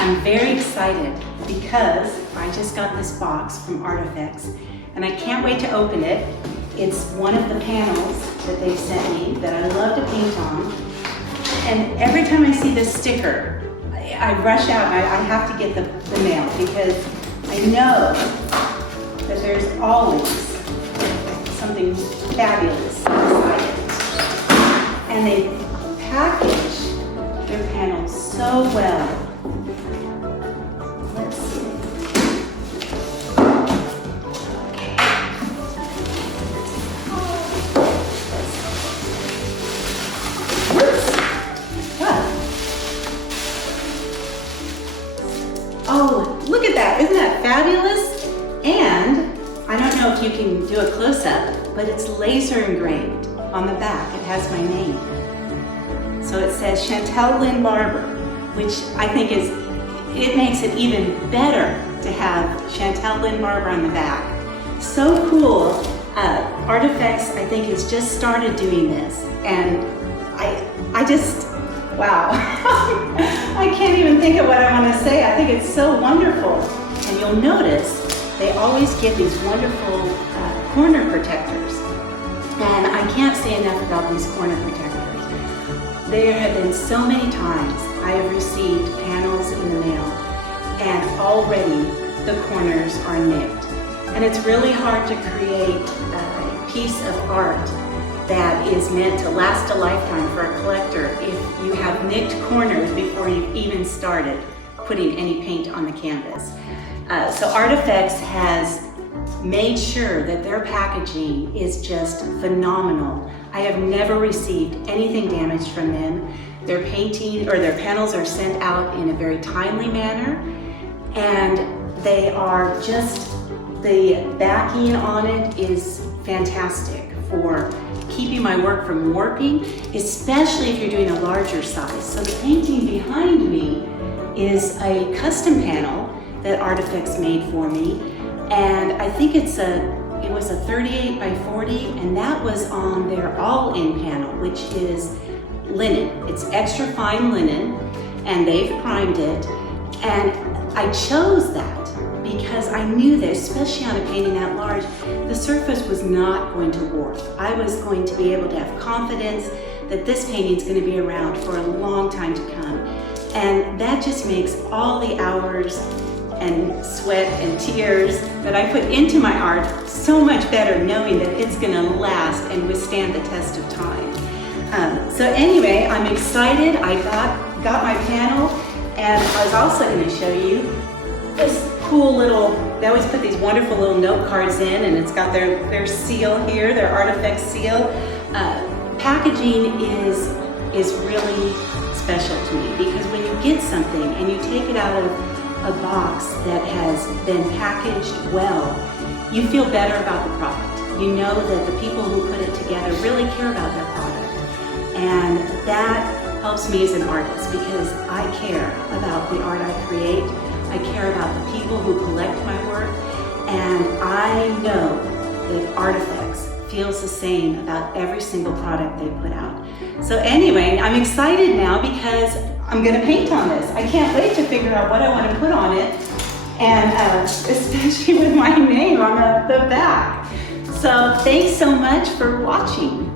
I'm very excited because I just got this box from Artefex and I can't wait to open it. It's one of the panels that they've sent me that I love to paint on. And every time I see this sticker, I rush out and I have to get the mail because I know that there's always something fabulous inside it. And they package their panels so well. Let's see. Okay. Whoops. What? Oh, look at that. Isn't that fabulous? And I don't know if you can do a close-up, but it's laser engraved on the back. It has my name. So it says Chantel, Lynn, Barber, which I think it makes it even better to have Chantel, Lynn, Barber on the back. So cool. Artefex, I think, has just started doing this. And I just, wow. I can't even think of what I want to say. I think it's so wonderful. And you'll notice they always give these wonderful corner protectors. And I can't say enough about these corner protectors. There have been so many times I have received panels in the mail and already the corners are nicked. And it's really hard to create a piece of art that is meant to last a lifetime for a collector if you have nicked corners before you've even started putting any paint on the canvas. So Artefex has made sure that their packaging is just phenomenal. I have never received anything damaged from them. Their painting or their panels are sent out in a very timely manner, and they are just, the backing on it is fantastic for keeping my work from warping, especially if you're doing a larger size. So the painting behind me is a custom panel that Artefex made for me. And I think it was a 38 by 40, and that was on their all-in panel, which is linen. It's extra fine linen, and they've primed it. And I chose that because I knew that, especially on a painting that large, the surface was not going to warp. I was going to be able to have confidence that this painting's going to be around for a long time to come. And that just makes all the hours and sweat and tears that I put into my art so much better, knowing that it's gonna last and withstand the test of time. So anyway, I'm excited. I got my panel, and I was also gonna show you this cool little, they always put these wonderful little note cards in, and it's got their seal here, their Artefex seal. Packaging is really special to me, because when you get something and you take it out of a box that has been packaged well, you feel better about the product. You know that the people who put it together really care about their product. And that helps me as an artist because I care about the art I create. I care about the people who collect my work. And I know that Artefex feels the same about every single product they put out. So anyway, I'm excited now because I'm gonna paint on this. I can't wait to figure out what I want to put on it, and especially with my name on the back. So thanks so much for watching.